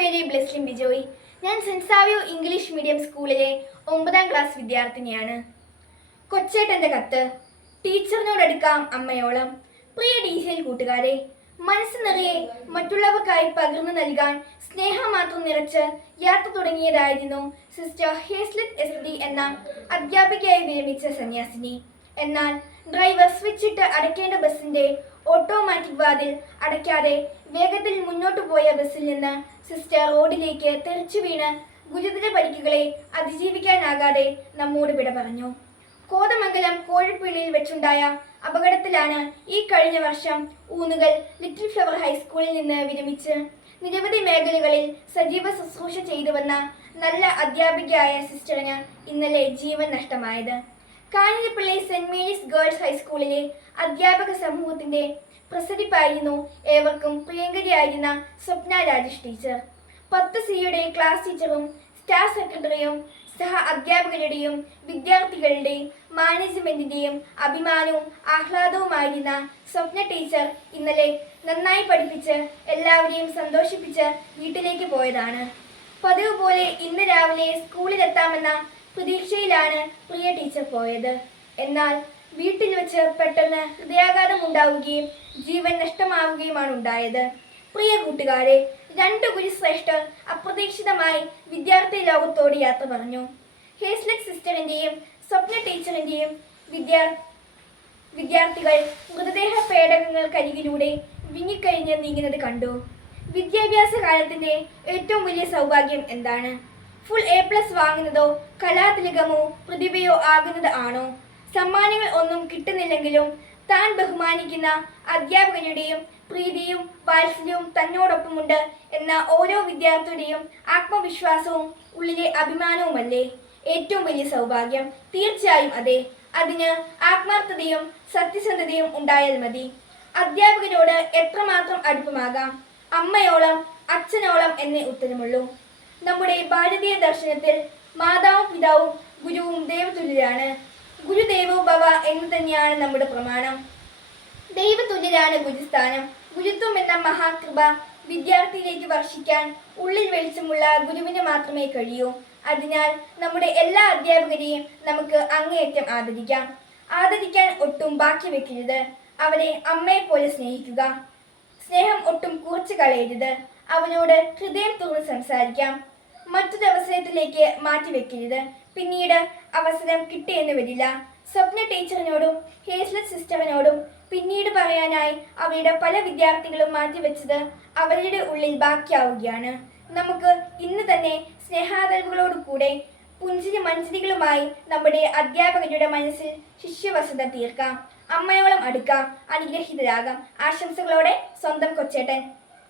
പേര് ബ്ലെസ്ലിൻ ബിജോയ്. ഞാൻ saint Savio English medium സ്കൂളിലെ 9ാം ക്ലാസ് വിദ്യാർത്ഥിനിയാണ്. കൊച്ചേട്ടൻ്റെ കത്ത്. ടീച്ചറിനോടടുക്കാം അമ്മയോളം. പ്രിയ ഡീസൽ കൂട്ടുകാരെ, മനസ്സ് നിറയെ മറ്റുള്ളവർക്കായി പകർന്നു നൽകാൻ സ്നേഹം മാത്രം നിറച്ച് യാത്ര തുടങ്ങിയതായിരുന്നു സിസ്റ്റർ ഹേസ്ലെറ്റ് എസ്.ഡി. എന്ന അധ്യാപികയായി വിരമിച്ച സന്യാസിനി. എന്നാൽ ഡ്രൈവർ സ്വിച്ചിട്ട് അടയ്ക്കേണ്ട ബസിന്റെ ഓട്ടോമാറ്റിക് വാതിൽ അടയ്ക്കാതെ വേഗത്തിൽ മുന്നോട്ടു പോയ ബസ്സിൽ നിന്ന് സിസ്റ്റർ റോഡിലേക്ക് തെറിച്ചു വീണ് ഗുരുതര പരിക്കുകളെ അതിജീവിക്കാനാകാതെ നമ്മോട് വിട പറഞ്ഞു. കോതമംഗലം കോഴിപ്പള്ളിയിൽ വെച്ചുണ്ടായ അപകടത്തിലാണ് ഈ കഴിഞ്ഞ വർഷം ഊന്നുകൽ ലിറ്റിൽ ഫ്ലവർ ഹൈസ്കൂളിൽ നിന്ന് വിരമിച്ച് നിരവധി മേഖലകളിൽ സജീവ ശുശ്രൂഷ ചെയ്തു വന്ന നല്ല അധ്യാപികയായ സിസ്റ്ററിന് ഇന്നലെ ജീവൻ നഷ്ടമായത്. കാഞ്ഞിരപ്പള്ളി സെന്റ് മേരീസ് ഗേൾസ് ഹൈസ്കൂളിലെ അധ്യാപക സമൂഹത്തിന്റെ പ്രസരിപ്പായിരുന്നു ഏവർക്കും പ്രിയങ്കരിയായിരുന്ന സ്വപ്ന രാജേഷ് ടീച്ചർ. 10C ക്ലാസ് ടീച്ചറും സ്റ്റാഫ് സെക്രട്ടറിയും സഹ അധ്യാപകരുടെയും വിദ്യാർത്ഥികളുടെയും മാനേജ്മെന്റിന്റെയും അഭിമാനവും ആഹ്ലാദവുമായിരുന്ന സ്വപ്ന ടീച്ചർ ഇന്നലെ നന്നായി പഠിപ്പിച്ച് എല്ലാവരെയും സന്തോഷിപ്പിച്ച് വീട്ടിലേക്ക് പോയതാണ്. പതിവ് പോലെ ഇന്ന് രാവിലെ സ്കൂളിലെത്താമെന്ന പ്രതീക്ഷയിലാണ് പ്രിയ ടീച്ചർ പോയത്. എന്നാൽ വീട്ടിൽ വെച്ച് പെട്ടെന്ന് ഹൃദയാഘാതം ഉണ്ടാവുകയും ജീവൻ നഷ്ടമാവുകയുമാണ് ഉണ്ടായത്. പ്രിയ കൂട്ടുകാരെ, 2 ഗുരുശ്രേഷ്ഠർ അപ്രതീക്ഷിതമായി വിദ്യാർത്ഥി ലോകത്തോട് യാത്ര പറഞ്ഞു. ഹേസ്ലെറ്റ് സിസ്റ്ററിന്റെയും സ്വപ്ന ടീച്ചറിന്റെയും വിദ്യാർത്ഥികൾ മൃതദേഹ പേടകങ്ങൾക്കരികിലൂടെ വിങ്ങിക്കഴിഞ്ഞ് നീങ്ങുന്നത് കണ്ടു. വിദ്യാഭ്യാസ കാലത്തിന്റെ ഏറ്റവും വലിയ സൗഭാഗ്യം എന്താണ്? ഫുൾ A+ വാങ്ങുന്നതോ കലാതിലകമോ പ്രതിഭയോ ആകുന്നത് ആണോ? സമ്മാനങ്ങൾ ഒന്നും കിട്ടുന്നില്ലെങ്കിലും താൻ ബഹുമാനിക്കുന്ന അധ്യാപകരുടെയും പ്രീതിയും വാത്സല്യവും തന്നോടൊപ്പമുണ്ട് എന്ന ഓരോ വിദ്യാർത്ഥിയുടെയും ആത്മവിശ്വാസവും ഉള്ളിലെ അഭിമാനവുമല്ലേ ഏറ്റവും വലിയ സൗഭാഗ്യം? തീർച്ചയായും അതെ. അതിന് ആത്മാർത്ഥതയും സത്യസന്ധതയും ഉണ്ടായാൽ മതി. അധ്യാപകരോട് എത്രമാത്രം അടുപ്പമാകാം? അമ്മയോളം അച്ഛനോളം എന്നേ ഉത്തരമുള്ളൂ. നമ്മുടെ ഭാരതീയ ദർശനത്തിൽ മാതാവും പിതാവും ഗുരുവും ദൈവതുല്യരാണ്. ഗുരുദേവോ ഭവ എന്ന് തന്നെയാണ് നമ്മുടെ പ്രമാണം. ദൈവതുല്യരാണ് ഗുരുസ്ഥാനം. ഗുരുത്വം എന്ന മഹാകൃപ വിദ്യാർത്ഥിയിലേക്ക് വർഷിക്കാൻ ഉള്ളിൽ വെളിച്ചമുള്ള ഗുരുവിന് മാത്രമേ കഴിയൂ. അതിനാൽ നമ്മുടെ എല്ലാ അധ്യാപകരെയും നമുക്ക് അങ്ങേയറ്റം ആദരിക്കാം. ആദരിക്കാൻ ഒട്ടും ബാക്കി വെക്കരുത്. അവരെ അമ്മയെപ്പോലെ സ്നേഹിക്കുക. സ്നേഹം ഒട്ടും കുറച്ച് കളയരുത്. അവനോട് ഹൃദയം തുറന്ന് സംസാരിക്കാം. മറ്റൊരു അവസരത്തിലേക്ക് മാറ്റിവെക്കരുത്. പിന്നീട് അവസരം കിട്ടിയെന്ന് വരില്ല. സ്വപ്ന ടീച്ചറിനോടും ഹേസ്ലെറ്റ് സിസ്റ്ററിനോടും പിന്നീട് പറയാനായി അവരുടെ പല വിദ്യാർത്ഥികളും മാറ്റിവെച്ചത് അവരുടെ ഉള്ളിൽ ബാക്കിയാവുകയാണ്. നമുക്ക് ഇന്ന് തന്നെ സ്നേഹാദരവുകളോടുകൂടെ പുഞ്ചിരി മഞ്ചരികളുമായി നമ്മുടെ അധ്യാപകരുടെ മനസ്സിൽ ശിഷ്യവസത തീർക്കാം. അമ്മയോളം അടുക്കാം. അനുഗ്രഹീതരാകാം. ആശംസകളോടെ സ്വന്തം കൊച്ചേട്ടൻ.